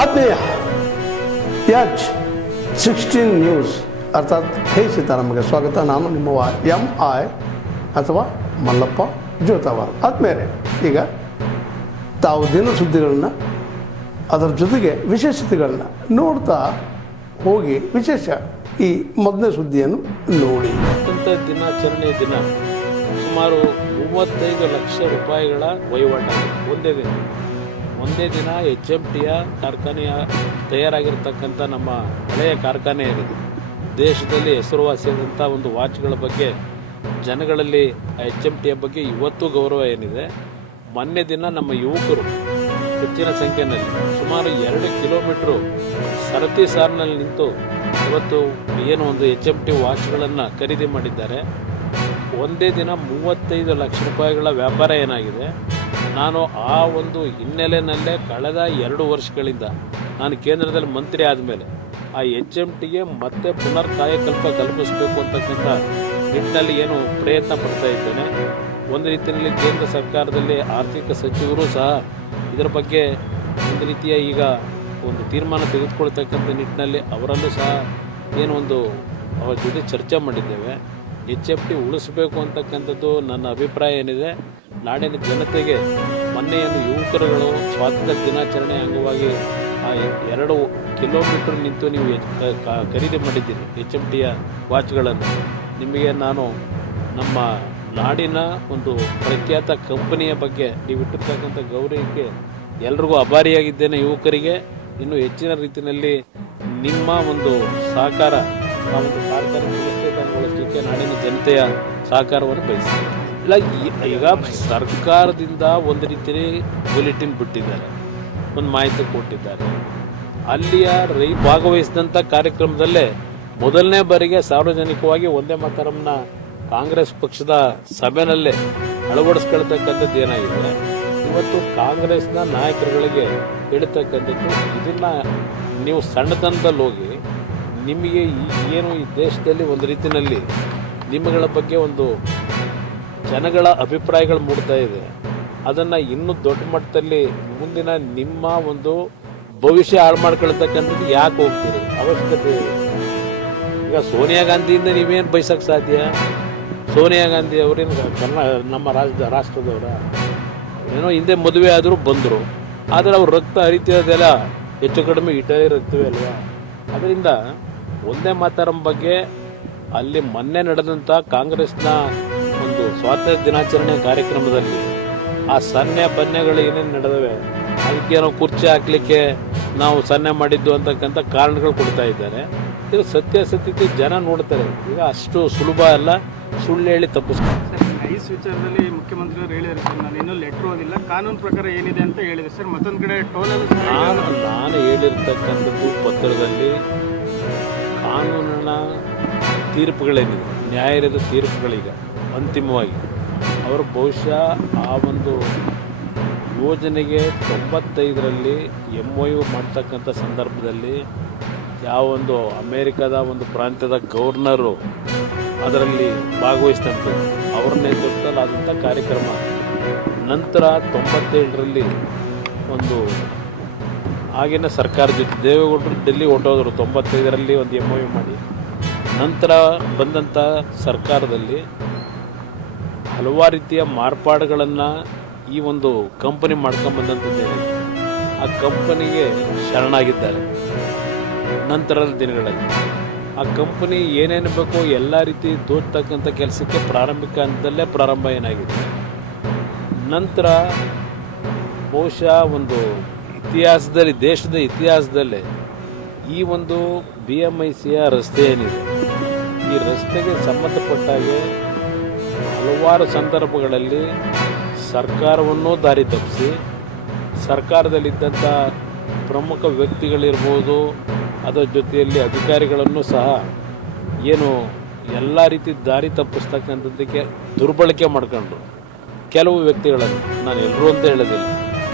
ಆತ್ಮೀಯ H16 news ಅರ್ಥಾತ್ ಹೇ ಸೀತಾರಾಮಗೆ ಸ್ವಾಗತ. ನಾನು ನಿಮ್ಮವ MI ಅಥವಾ ಮಲ್ಲಪ್ಪ ಜೋತಾವಾರ್. ಆದ್ಮೇಲೆ ಈಗ ತಾವು ದಿನ ಸುದ್ದಿಗಳನ್ನ ಅದರ ಜೊತೆಗೆ ವಿಶೇಷತೆಗಳನ್ನ ನೋಡ್ತಾ ಹೋಗಿ ವಿಶೇಷ ಈ ಮೊದಲನೇ ಸುದ್ದಿಯನ್ನು ನೋಡಿ. ಸ್ವಾತಂತ್ರ್ಯ ದಿನಾಚರಣೆ ದಿನ ಸುಮಾರು 35 ಲಕ್ಷ ರೂಪಾಯಿಗಳ ವಹಿವಾಟಾಗಿದೆ ಒಂದೇ ದಿನ HMTಯ ಕಾರ್ಖಾನೆಯ ತಯಾರಾಗಿರ್ತಕ್ಕಂಥ ನಮ್ಮ ಹಳೆಯ ಕಾರ್ಖಾನೆ ಏನಿದೆ, ದೇಶದಲ್ಲಿ ಹೆಸರುವಾಸಿಯಾದಂಥ ಒಂದು ವಾಚ್ಗಳ ಬಗ್ಗೆ ಜನಗಳಲ್ಲಿ HMTಯ ಬಗ್ಗೆ ಇವತ್ತು ಗೌರವ ಏನಿದೆ. ಮೊನ್ನೆ ದಿನ ನಮ್ಮ ಯುವಕರು ಹೆಚ್ಚಿನ ಸಂಖ್ಯೆಯಲ್ಲಿ ಸುಮಾರು 2 ಕಿಲೋಮೀಟ್ರು ಸರತಿ ಸಾಲಿನಲ್ಲಿ ನಿಂತು ಇವತ್ತು ಏನು ಒಂದು HMT ವಾಚ್ಗಳನ್ನು ಖರೀದಿ ಮಾಡಿದ್ದಾರೆ. ಒಂದೇ ದಿನ 35 ಲಕ್ಷ ರೂಪಾಯಿಗಳ ವ್ಯಾಪಾರ ಏನಾಗಿದೆ. ನಾನು ಆ ಒಂದು ಹಿನ್ನೆಲೆಯಲ್ಲೇ ಕಳೆದ 2 ವರ್ಷಗಳಿಂದ ನಾನು ಕೇಂದ್ರದಲ್ಲಿ ಮಂತ್ರಿ ಆದಮೇಲೆ ಆ HMTಗೆ ಮತ್ತೆ ಪುನರ್ ಕಾಯಕಲ್ಪ ಕಲ್ಪಿಸಬೇಕು ಅಂತಕ್ಕಂಥ ನಿಟ್ಟಿನಲ್ಲಿ ಏನು ಪ್ರಯತ್ನ ಪಡ್ತಾ ಇದ್ದೇನೆ. ಒಂದು ರೀತಿಯಲ್ಲಿ ಕೇಂದ್ರ ಸರ್ಕಾರದಲ್ಲಿ ಆರ್ಥಿಕ ಸಚಿವರು ಸಹ ಇದರ ಬಗ್ಗೆ ಒಂದು ರೀತಿಯ ಈಗ ಒಂದು ತೀರ್ಮಾನ ತೆಗೆದುಕೊಳ್ತಕ್ಕಂಥ ನಿಟ್ಟಿನಲ್ಲಿ ಅವರಲ್ಲೂ ಸಹ ಏನು ಒಂದು ಅವರ ಜೊತೆ ಚರ್ಚೆ ಮಾಡಿದ್ದೇವೆ. HMT ಉಳಿಸಬೇಕು ಅಂತಕ್ಕಂಥದ್ದು ನನ್ನ ಅಭಿಪ್ರಾಯ ಏನಿದೆ. ನಾಡಿನ ಜನತೆಗೆ ಮೊನ್ನೆಯನ್ನು ಯುವಕರುಗಳು ಸ್ವಾತಂತ್ರ್ಯ ದಿನಾಚರಣೆ ಅಂಗವಾಗಿ ಆ 2 ಕಿಲೋಮೀಟರ್ ನಿಂತು ನೀವು ಖರೀದಿ ಮಾಡಿದ್ದೀರಿ HMTಯ ವಾಚ್ಗಳನ್ನು. ನಿಮಗೆ ನಾನು ನಮ್ಮ ನಾಡಿನ ಒಂದು ಪ್ರಖ್ಯಾತ ಕಂಪನಿಯ ಬಗ್ಗೆ ನೀವು ಇಟ್ಟಿರ್ತಕ್ಕಂಥ ಗೌರವಕ್ಕೆ ಎಲ್ರಿಗೂ ಆಭಾರಿಯಾಗಿದ್ದೇನೆ. ಯುವಕರಿಗೆ ಇನ್ನೂ ಹೆಚ್ಚಿನ ರೀತಿಯಲ್ಲಿ ನಿಮ್ಮ ಒಂದು ಸಹಕಾರ ಆ ಒಂದು ಕಾರ್ಖಾನೆ ವ್ಯವಸ್ಥೆಗೊಳಿಸಲಿಕ್ಕೆ ನಾಡಿನ ಜನತೆಯ ಸಹಕಾರವನ್ನು ಬಯಸ್ತೀನಿ. ಇಲ್ಲ, ಈಗ ಸರ್ಕಾರದಿಂದ ಒಂದು ರೀತಿಯಲ್ಲಿ ಬುಲೆಟಿನ್ ಬಿಟ್ಟಿದ್ದಾರೆ, ಒಂದು ಮಾಹಿತಿ ಕೊಟ್ಟಿದ್ದಾರೆ. ಅಲ್ಲಿಯ ಭಾಗವಹಿಸಿದಂಥ ಕಾರ್ಯಕ್ರಮದಲ್ಲೇ ಮೊದಲನೇ ಬಾರಿಗೆ ಸಾರ್ವಜನಿಕವಾಗಿ ಒಂದೇ ಮಾತರಮ್ನ ಕಾಂಗ್ರೆಸ್ ಪಕ್ಷದ ಸಭೆಯಲ್ಲೇ ಅಳವಡಿಸ್ಕೊಳ್ತಕ್ಕಂಥದ್ದು ಏನಾಗಿದೆ. ಇವತ್ತು ಕಾಂಗ್ರೆಸ್ನ ನಾಯಕರುಗಳಿಗೆ ಹೇಳ್ತಕ್ಕಂಥದ್ದು, ಇದನ್ನ ನೀವು ಸಣ್ಣತನದಲ್ಲಿ ಹೋಗಿ ನಿಮಗೆ ಏನು ಈ ದೇಶದಲ್ಲಿ ಒಂದು ರೀತಿಯಲ್ಲಿ ನಿಮ್ಮಗಳ ಬಗ್ಗೆ ಒಂದು ಜನಗಳ ಅಭಿಪ್ರಾಯಗಳು ಮೂಡ್ತಾ ಇದೆ. ಅದನ್ನು ಇನ್ನೂ ದೊಡ್ಡ ಮಟ್ಟದಲ್ಲಿ ಮುಂದಿನ ನಿಮ್ಮ ಒಂದು ಭವಿಷ್ಯ ಹಾಳು ಮಾಡ್ಕೊಳ್ತಕ್ಕಂಥದ್ದು ಯಾಕೆ ಹೋಗ್ತೀರಿ? ಅವಶ್ಯಕತೆ ಇದೆ. ಈಗ ಸೋನಿಯಾ ಗಾಂಧಿಯಿಂದ ನೀವೇನು ಬಯಸಕ್ಕೆ ಸಾಧ್ಯ? ಸೋನಿಯಾ ಗಾಂಧಿ ಅವರೇನು ನಮ್ಮ ರಾಷ್ಟ್ರದವರ ಏನೋ ಹಿಂದೆ ಮದುವೆ ಆದರೂ ಬಂದರು, ಆದರೆ ಅವ್ರ ರಕ್ತ ಹರಿತಿರೋದೆಲ್ಲ ಹೆಚ್ಚು ಕಡಿಮೆ ಇಟಲಿ ರಕ್ತವೇ ಅಲ್ವಾ? ಅದರಿಂದ ಒಂದೇ ಮಾತರಂ ಬಗ್ಗೆ ಅಲ್ಲಿ ಮೊನ್ನೆ ನಡೆದಂಥ ಕಾಂಗ್ರೆಸ್ನ ಒಂದು ಸ್ವಾತಂತ್ರ್ಯ ದಿನಾಚರಣೆ ಕಾರ್ಯಕ್ರಮದಲ್ಲಿ ಆ ಸನ್ನೆ ಪನ್ನೆಗಳು ಏನೇನು ನಡೆದವೆ, ಅದಕ್ಕೇನೋ ಕುರ್ಚಿ ಹಾಕ್ಲಿಕ್ಕೆ ನಾವು ಸನ್ನೆ ಮಾಡಿದ್ದು ಅಂತಕ್ಕಂಥ ಕಾರಣಗಳು ಕೊಡ್ತಾ ಇದ್ದಾರೆ. ಇದು ಸತ್ಯಾಸತ್ಯತೆ ಜನ ನೋಡ್ತಾರೆ. ಈಗ ಅಷ್ಟು ಸುಲಭ ಅಲ್ಲ ಸುಳ್ಳು ಹೇಳಿ ತಪ್ಪಿಸ್ತಾರೆ. ಐಸ್ ವಿಚಾರದಲ್ಲಿ ಮುಖ್ಯಮಂತ್ರಿಯವರು ಹೇಳಿದ್ದಾರೆ ಸರ್, ನಾನು ಇನ್ನೂ ಲೆಟ್ರ್ ಓದಿಲ್ಲ, ಕಾನೂನು ಪ್ರಕಾರ ಏನಿದೆ ಅಂತ ಹೇಳಿದೆ ಸರ್. ಮತ್ತೊಂದು ಕಡೆ ಟೋಲಲ್ಲೂ ನಾನು ಹೇಳಿರ್ತಕ್ಕಂಥದ್ದು ಪತ್ರದಲ್ಲಿ ಕಾನೂನಿನ ತೀರ್ಪುಗಳೇನಿದೆ, ನ್ಯಾಯಾಲಯದ ತೀರ್ಪುಗಳೀಗ ಅಂತಿಮವಾಗಿ ಅವರು ಬಹುಶಃ ಆ ಒಂದು ಯೋಜನೆಗೆ 95ರಲ್ಲಿ MOU ಮಾಡ್ತಕ್ಕಂಥ ಸಂದರ್ಭದಲ್ಲಿ ಯಾವೊಂದು ಅಮೇರಿಕಾದ ಒಂದು ಪ್ರಾಂತ್ಯದ ಗವರ್ನರು ಅದರಲ್ಲಿ ಭಾಗವಹಿಸಿದಂಥದ್ದು ಅವ್ರ ನೇತೃತ್ವದಲ್ಲಿ ಆದಂಥ ಕಾರ್ಯಕ್ರಮ. ನಂತರ 97ರಲ್ಲಿ ಒಂದು ಆಗಿನ ಸರ್ಕಾರ ಜೊತೆ ದೇವೇಗೌಡರು ಡೆಲ್ಲಿ ಹೊರಟೋದ್ರು. 95ರಲ್ಲಿ ಒಂದು MOU ಮಾಡಿ ನಂತರ ಬಂದಂಥ ಸರ್ಕಾರದಲ್ಲಿ ಹಲವಾರು ರೀತಿಯ ಮಾರ್ಪಾಡುಗಳನ್ನು ಈ ಒಂದು ಕಂಪನಿ ಮಾಡ್ಕೊಂಬಂದಂಥದ್ದೇನೆ. ಆ ಕಂಪನಿಗೆ ಶರಣಾಗಿದ್ದಾರೆ. ನಂತರದ ದಿನಗಳಲ್ಲಿ ಆ ಕಂಪನಿ ಏನೇನು ಬೇಕೋ ಎಲ್ಲ ರೀತಿ ದೋಚತಕ್ಕಂಥ ಕೆಲಸಕ್ಕೆ ಪ್ರಾರಂಭಿಕ ಹಂತದಲ್ಲೇ ಪ್ರಾರಂಭ ಏನಾಗಿದೆ. ನಂತರ ಬಹುಶಃ ಒಂದು ಇತಿಹಾಸದಲ್ಲಿ, ದೇಶದ ಇತಿಹಾಸದಲ್ಲೇ ಈ ಒಂದು BMICಯ ರಸ್ತೆ ಏನಿದೆ, ಈ ರಸ್ತೆಗೆ ಸಂಬಂಧಪಟ್ಟಾಗೆ ಹಲವಾರು ಸಂದರ್ಭಗಳಲ್ಲಿ ಸರ್ಕಾರವನ್ನು ದಾರಿ ತಪ್ಪಿಸಿ ಸರ್ಕಾರದಲ್ಲಿದ್ದಂಥ ಪ್ರಮುಖ ವ್ಯಕ್ತಿಗಳಿರ್ಬೋದು, ಅದರ ಜೊತೆಯಲ್ಲಿ ಅಧಿಕಾರಿಗಳನ್ನು ಸಹ ಏನು ಎಲ್ಲ ರೀತಿ ದಾರಿ ತಪ್ಪಿಸ್ತಕ್ಕಂಥದ್ದಕ್ಕೆ ದುರ್ಬಳಕೆ ಮಾಡ್ಕೊಂಡ್ರು. ಕೆಲವು ವ್ಯಕ್ತಿಗಳನ್ನು, ನಾನು ಎಲ್ಲರೂ ಅಂತ ಹೇಳೋದಿಲ್ಲ,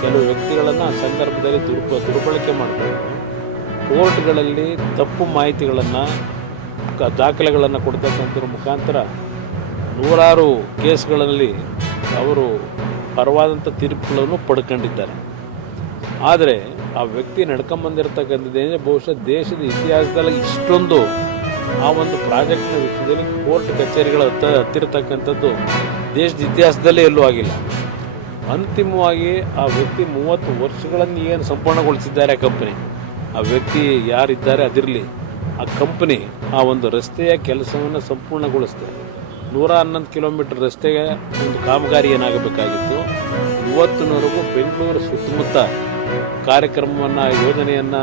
ಕೆಲವು ವ್ಯಕ್ತಿಗಳನ್ನು ಆ ಸಂದರ್ಭದಲ್ಲಿ ದುರ್ಬಳಕೆ ಮಾಡಿಕೊಂಡು ಕೋರ್ಟ್ಗಳಲ್ಲಿ ತಪ್ಪು ಮಾಹಿತಿಗಳನ್ನು ದಾಖಲೆಗಳನ್ನು ಕೊಡ್ತಕ್ಕಂಥದ್ರ ಮುಖಾಂತರ ನೂರಾರು ಕೇಸ್ಗಳಲ್ಲಿ ಅವರು ಪರವಾದಂಥ ತೀರ್ಪುಗಳನ್ನು ಪಡ್ಕೊಂಡಿದ್ದಾರೆ. ಆದರೆ ಆ ವ್ಯಕ್ತಿ ನಡ್ಕೊಂಬಂದಿರತಕ್ಕಂಥದ್ದೇನೆ ಬಹುಶಃ ದೇಶದ ಇತಿಹಾಸದಲ್ಲಿ ಇಷ್ಟೊಂದು ಆ ಒಂದು ಪ್ರಾಜೆಕ್ಟ್ನ ವಿಷಯದಲ್ಲಿ ಕೋರ್ಟ್ ಕಚೇರಿಗಳ ಹತ್ತಿರತಕ್ಕಂಥದ್ದು ದೇಶದ ಇತಿಹಾಸದಲ್ಲೇ ಎಲ್ಲೂ ಆಗಿಲ್ಲ. ಅಂತಿಮವಾಗಿ ಆ ವ್ಯಕ್ತಿ 30 ವರ್ಷಗಳನ್ನು ಏನು ಸಂಪೂರ್ಣಗೊಳಿಸಿದ್ದಾರೆ ಆ ಕಂಪನಿ, ಆ ವ್ಯಕ್ತಿ ಯಾರಿದ್ದಾರೆ ಅದಿರಲಿ, ಆ ಕಂಪನಿ ಆ ಒಂದು ರಸ್ತೆಯ ಕೆಲಸವನ್ನು ಸಂಪೂರ್ಣಗೊಳಿಸಿದೆ. 111 ಕಿಲೋಮೀಟರ್ ರಸ್ತೆಗೆ ಒಂದು ಕಾಮಗಾರಿ ಏನಾಗಬೇಕಾಗಿತ್ತು, ಇವತ್ತಿನವರೆಗೂ ಬೆಂಗಳೂರು ಸುತ್ತಮುತ್ತ ಕಾರ್ಯಕ್ರಮವನ್ನು ಯೋಜನೆಯನ್ನು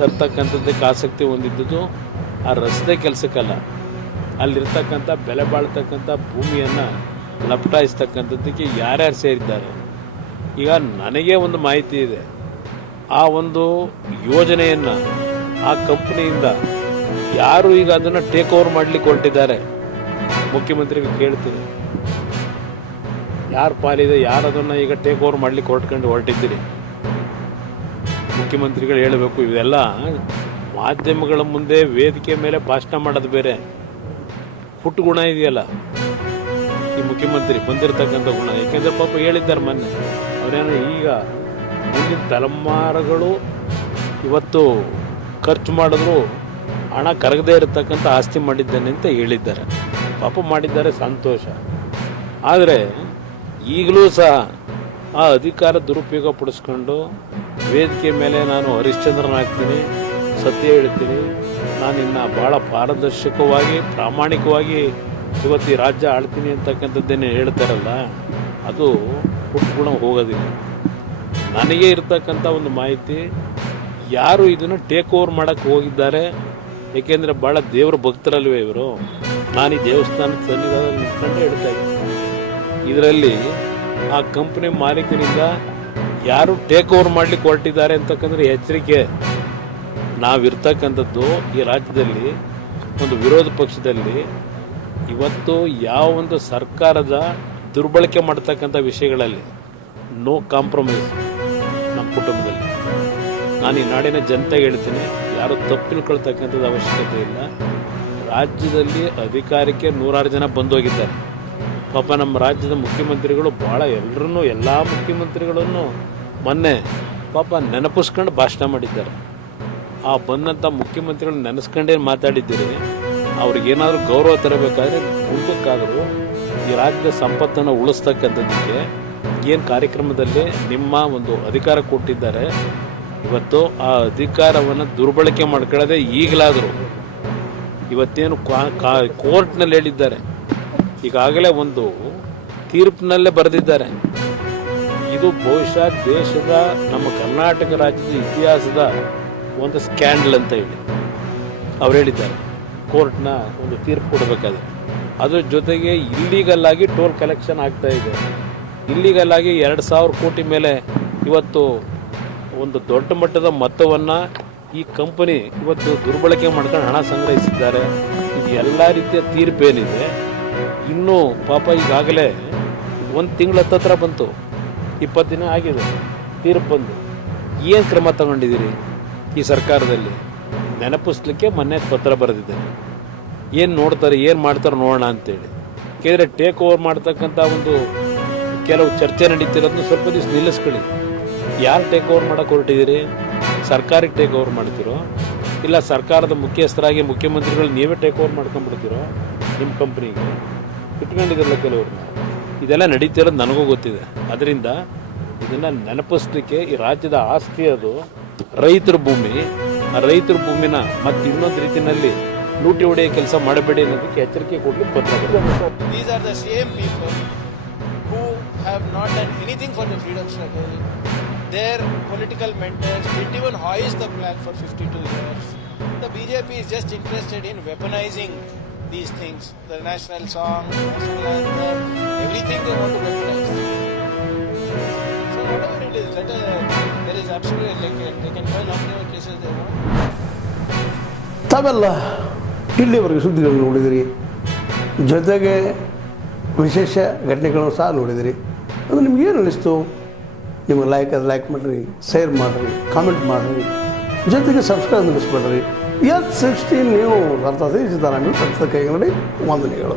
ತರ್ತಕ್ಕಂಥದ್ದಕ್ಕೆ ಆಸಕ್ತಿ ಹೊಂದಿದ್ದು ಆ ರಸ್ತೆ ಕೆಲಸಕ್ಕಲ್ಲ, ಅಲ್ಲಿರ್ತಕ್ಕಂಥ ಬೆಲೆ ಬಾಳ್ತಕ್ಕಂಥ ಭೂಮಿಯನ್ನು ಲಪಟಾಯಿಸ್ತಕ್ಕಂಥದ್ದಕ್ಕೆ ಯಾರ್ಯಾರು ಸೇರಿದ್ದಾರೆ. ಈಗ ನನಗೆ ಒಂದು ಮಾಹಿತಿ ಇದೆ, ಆ ಒಂದು ಯೋಜನೆಯನ್ನು ಆ ಕಂಪ್ನಿಯಿಂದ ಯಾರು ಈಗ ಅದನ್ನು ಟೇಕ್ ಓವರ್ ಮಾಡಲಿಕ್ಕೆ ಹೊರಟಿದ್ದಾರೆ, ಮುಖ್ಯಮಂತ್ರಿಗೆ ಕೇಳ್ತೀನಿ, ಯಾರು ಪಾಲಿದೆ, ಯಾರು ಅದನ್ನು ಈಗ ಟೇಕ್ ಓವರ್ ಮಾಡಲಿಕ್ಕೆ ಹೊರಟಿದ್ದೀರಿ, ಮುಖ್ಯಮಂತ್ರಿಗಳು ಹೇಳಬೇಕು. ಇವೆಲ್ಲ ಮಾಧ್ಯಮಗಳ ಮುಂದೆ ವೇದಿಕೆ ಮೇಲೆ ಭಾಷಣ ಮಾಡೋದು ಬೇರೆ, ಹುಟ್ಟು ಗುಣ ಇದೆಯಲ್ಲ ಈ ಮುಖ್ಯಮಂತ್ರಿ ಬಂದಿರತಕ್ಕಂಥ ಗುಣ. ಏಕೆಂದರೆ ಪಾಪ ಹೇಳಿದ್ದಾರೆ ಮೊನ್ನೆ, ಅವರೇನು ಈಗ ಮುಂದಿನ ತಲೆಮಾರುಗಳು ಇವತ್ತು ಖರ್ಚು ಮಾಡಿದ್ರು ಹಣ ಕರಗದೇ ಇರತಕ್ಕಂಥ ಆಸ್ತಿ ಮಾಡಿದ್ದೇನೆ ಅಂತ ಹೇಳಿದ್ದಾರೆ. ಪಾಪ ಮಾಡಿದ್ದಾರೆ, ಸಂತೋಷ. ಆದರೆ ಈಗಲೂ ಸಹ ಆ ಅಧಿಕಾರ ದುರುಪಯೋಗ ಪಡಿಸ್ಕೊಂಡು ವೇದಿಕೆ ಮೇಲೆ ನಾನು ಹರಿಶ್ಚಂದ್ರನಾಗ್ತೀನಿ, ಸತ್ಯ ಹೇಳ್ತೀನಿ, ನಾನಿನ್ನ ಭಾಳ ಪಾರದರ್ಶಕವಾಗಿ ಪ್ರಾಮಾಣಿಕವಾಗಿ ಇವತ್ತು ಈ ರಾಜ್ಯ ಆಳ್ತೀನಿ ಅಂತಕ್ಕಂಥದ್ದೇನೆ ಹೇಳ್ತಾರಲ್ಲ, ಅದು ಹುಟ್ಟುಗುಣ ಹೋಗೋದಿಲ್ಲ. ನನಗೆ ಇರ್ತಕ್ಕಂಥ ಒಂದು ಮಾಹಿತಿ, ಯಾರು ಇದನ್ನು ಟೇಕ್ ಓವರ್ ಮಾಡೋಕ್ಕೆ ಹೋಗಿದ್ದಾರೆ, ಏಕೆಂದರೆ ಭಾಳ ದೇವರ ಭಕ್ತರಲ್ವೇ ಇವರು. ನಾನು ಈ ದೇವಸ್ಥಾನದ ಸನ್ನಿಧಾನದಲ್ಲಿ ನಿಂತ್ಕೊಂಡು ಹೇಳ್ತಾ ಇದ್ದೀನಿ, ಇದರಲ್ಲಿ ಆ ಕಂಪ್ನಿ ಮಾಲೀಕರಿಂದ ಯಾರು ಟೇಕ್ ಓವರ್ ಮಾಡಲಿಕ್ಕೆ ಹೊರಟಿದ್ದಾರೆ ಅಂತಕ್ಕಂದ್ರೆ ಎಚ್ಚರಿಕೆ. ನಾವಿರ್ತಕ್ಕಂಥದ್ದು ಈ ರಾಜ್ಯದಲ್ಲಿ ಒಂದು ವಿರೋಧ ಪಕ್ಷದಲ್ಲಿ ಇವತ್ತು ಯಾವ ಒಂದು ಸರ್ಕಾರದ ದುರ್ಬಳಕೆ ಮಾಡ್ತಕ್ಕಂಥ ವಿಷಯಗಳಲ್ಲಿ ನೋ ಕಾಂಪ್ರಮೈಸ್ ನಮ್ಮ ಕುಟುಂಬದಲ್ಲಿ. ನಾನು ಈ ನಾಡಿನ ಜನತೆಗೆ ಹೇಳ್ತೀನಿ, ಯಾರು ತಪ್ಪು ತಿಳ್ಕೊಳ್ತಕ್ಕಂಥದ್ದು ಅವಶ್ಯಕತೆ ಇಲ್ಲ. ರಾಜ್ಯದಲ್ಲಿ ಅಧಿಕಾರಕ್ಕೆ 106 ಜನ ಬಂದೋಗಿದ್ದಾರೆ. ಪಾಪ ನಮ್ಮ ರಾಜ್ಯದ ಮುಖ್ಯಮಂತ್ರಿಗಳು ಭಾಳ ಎಲ್ಲ ಮುಖ್ಯಮಂತ್ರಿಗಳನ್ನು ಮೊನ್ನೆ ಪಾಪ ನೆನಪಿಸ್ಕೊಂಡು ಭಾಷಣ ಮಾಡಿದ್ದಾರೆ. ಆ ಬಂದಂಥ ಮುಖ್ಯಮಂತ್ರಿಗಳು ನೆನೆಸ್ಕೊಂಡೇ ಮಾತಾಡಿದ್ದೀರಿ. ಅವ್ರಿಗೇನಾದರೂ ಗೌರವ ತರಬೇಕಾದ್ರೆ ಮುಂದಕ್ಕಾದರೂ ಈ ರಾಜ್ಯದ ಸಂಪತ್ತನ್ನು ಉಳಿಸ್ತಕ್ಕಂಥದ್ದಕ್ಕೆ ಏನು ಕಾರ್ಯಕ್ರಮದಲ್ಲಿ ನಿಮ್ಮ ಒಂದು ಅಧಿಕಾರ ಕೊಟ್ಟಿದ್ದಾರೆ, ಇವತ್ತು ಆ ಅಧಿಕಾರವನ್ನು ದುರ್ಬಳಕೆ ಮಾಡ್ಕೊಳ್ಳೋದೇ ಈಗಲಾದರೂ. ಇವತ್ತೇನು ಕೋರ್ಟ್ನಲ್ಲಿ ಹೇಳಿದ್ದಾರೆ, ಈಗಾಗಲೇ ಒಂದು ತೀರ್ಪಿನಲ್ಲೇ ಬರೆದಿದ್ದಾರೆ. ಇದು ಬಹುಶಃ ದೇಶದ ನಮ್ಮ ಕರ್ನಾಟಕ ರಾಜ್ಯದ ಇತಿಹಾಸದ ಒಂದು ಸ್ಕ್ಯಾಂಡಲ್ ಅಂತ ಹೇಳಿ ಅವ್ರು ಹೇಳಿದ್ದಾರೆ. ಕೋರ್ಟ್ನ ಒಂದು ತೀರ್ಪು ಕೊಡಬೇಕಾದ್ರೆ ಅದ್ರ ಜೊತೆಗೆ ಇಲ್ಲೀಗಲ್ ಆಗಿ ಟೋಲ್ ಕಲೆಕ್ಷನ್ ಆಗ್ತಾ ಇದೆ. ಇಲ್ಲೀಗಲ್ ಆಗಿ 2,000 ಕೋಟಿ ಮೇಲೆ ಇವತ್ತು ಒಂದು ದೊಡ್ಡ ಮಟ್ಟದ ಮೊತ್ತವನ್ನು ಈ ಕಂಪನಿ ಇವತ್ತು ದುರ್ಬಳಕೆ ಮಾಡ್ಕೊಂಡು ಹಣ ಸಂಗ್ರಹಿಸಿದ್ದಾರೆ. ಇದು ಎಲ್ಲ ರೀತಿಯ ತೀರ್ಪೇನಿದೆ. ಇನ್ನೂ ಪಾಪ ಈಗಾಗಲೇ 1 ತಿಂಗಳ ಹತ್ತಿರ ಬಂತು, 20 ದಿನ ಆಗಿದೆ ತೀರ್ಪು ಬಂದು. ಏನು ಕ್ರಮ ತಗೊಂಡಿದ್ದೀರಿ ಈ ಸರ್ಕಾರದಲ್ಲಿ? ನೆನಪಿಸ್ಲಿಕ್ಕೆ ಮೊನ್ನೆ ಪತ್ರ ಬರೆದಿದ್ದಾರೆ. ಏನು ನೋಡ್ತಾರೆ, ಏನು ಮಾಡ್ತಾರೆ ನೋಡೋಣ ಅಂತೇಳಿ. ಯಾಕೆಂದರೆ ಟೇಕ್ ಓವರ್ ಮಾಡ್ತಕ್ಕಂಥ ಒಂದು ಕೆಲವು ಚರ್ಚೆ ನಡೀತಿರೋದನ್ನ ಸ್ವಲ್ಪ ದಿವಸ ನಿಲ್ಲಿಸ್ಕೊಳ್ಳಿ. ಯಾರು ಟೇಕ್ ಓವರ್ ಮಾಡೋಕೆ ಹೊರಟಿದ್ದೀರಿ? ಸರ್ಕಾರಕ್ಕೆ ಟೇಕ್ ಓವರ್ ಮಾಡ್ತಿರೋ, ಇಲ್ಲ ಸರ್ಕಾರದ ಮುಖ್ಯಸ್ಥರಾಗಿ ಮುಖ್ಯಮಂತ್ರಿಗಳು ನೀವೇ ಟೇಕ್ ಓವರ್ ಮಾಡ್ಕೊಂಡ್ಬಿಡ್ತಿರೋ ನಿಮ್ಮ ಕಂಪ್ನಿಗೆ ಇಟ್ಕೊಂಡಿದ್ರಲ್ಲ ಕೆಲವ್ರನ್ನ. ಇದೆಲ್ಲ ನಡೀತಿರೋದು ನನಗೂ ಗೊತ್ತಿದೆ. ಅದರಿಂದ ಇದನ್ನು ನೆನಪಿಸ್ಲಿಕ್ಕೆ ಈ ರಾಜ್ಯದ ಆಸ್ತಿ ಅದು ರೈತರ ಭೂಮಿ. ಆ ರೈತರ ಭೂಮಿನ ಮತ್ತೆ ಇನ್ನೊಂದು ರೀತಿಯಲ್ಲಿ ಲೂಟಿ ಹೊಡೆಯೋ ಕೆಲಸ ಮಾಡಬೇಡಿ ಅನ್ನೋದಕ್ಕೆ ಎಚ್ಚರಿಕೆ ಕೊಡ್ಲಿಕ್ಕೆ ಪತ್ರ ಬರ್ತದೆ. These are the same people who have not done anything for the freedom struggle. Their political mentors didn't even hoist the flag for 52 years. The BJP is just interested in weaponizing these things. The national song, national anthem, everything they want to weaponize. So whatever it is, there is absolutely, they can file how many cases they want. ತಾವೆಲ್ಲ ಇಲ್ಲಿವರೆಗೆ ಸುದ್ದಿಗಳನ್ನು ನೋಡಿದಿರಿ, ಜೊತೆಗೆ ವಿಶೇಷ ಘಟನೆಗಳನ್ನು ಸಹ ನೋಡಿದಿರಿ. ಅದು ನಿಮ್ಗೇನು ಅನ್ನಿಸ್ತು? ನಿಮಗೆ ಲೈಕ್ ಮಾಡಿರಿ, ಶೇರ್ ಮಾಡಿರಿ, ಕಾಮೆಂಟ್ ಮಾಡಿರಿ, ಜೊತೆಗೆ ಸಬ್ಸ್ಕ್ರೈಬ್ ನಿಲ್ಲಿಸ್ಬೇಡ್ರಿ. H16 ನ್ಯೂಸ್ ಅರ್ಥಾತ್ ಸಿದ್ದರಾಮಯ್ಯ ಸತ್ಯದ ಕೈಗನ್ನಡಿ ವಂದನೆಗಳು.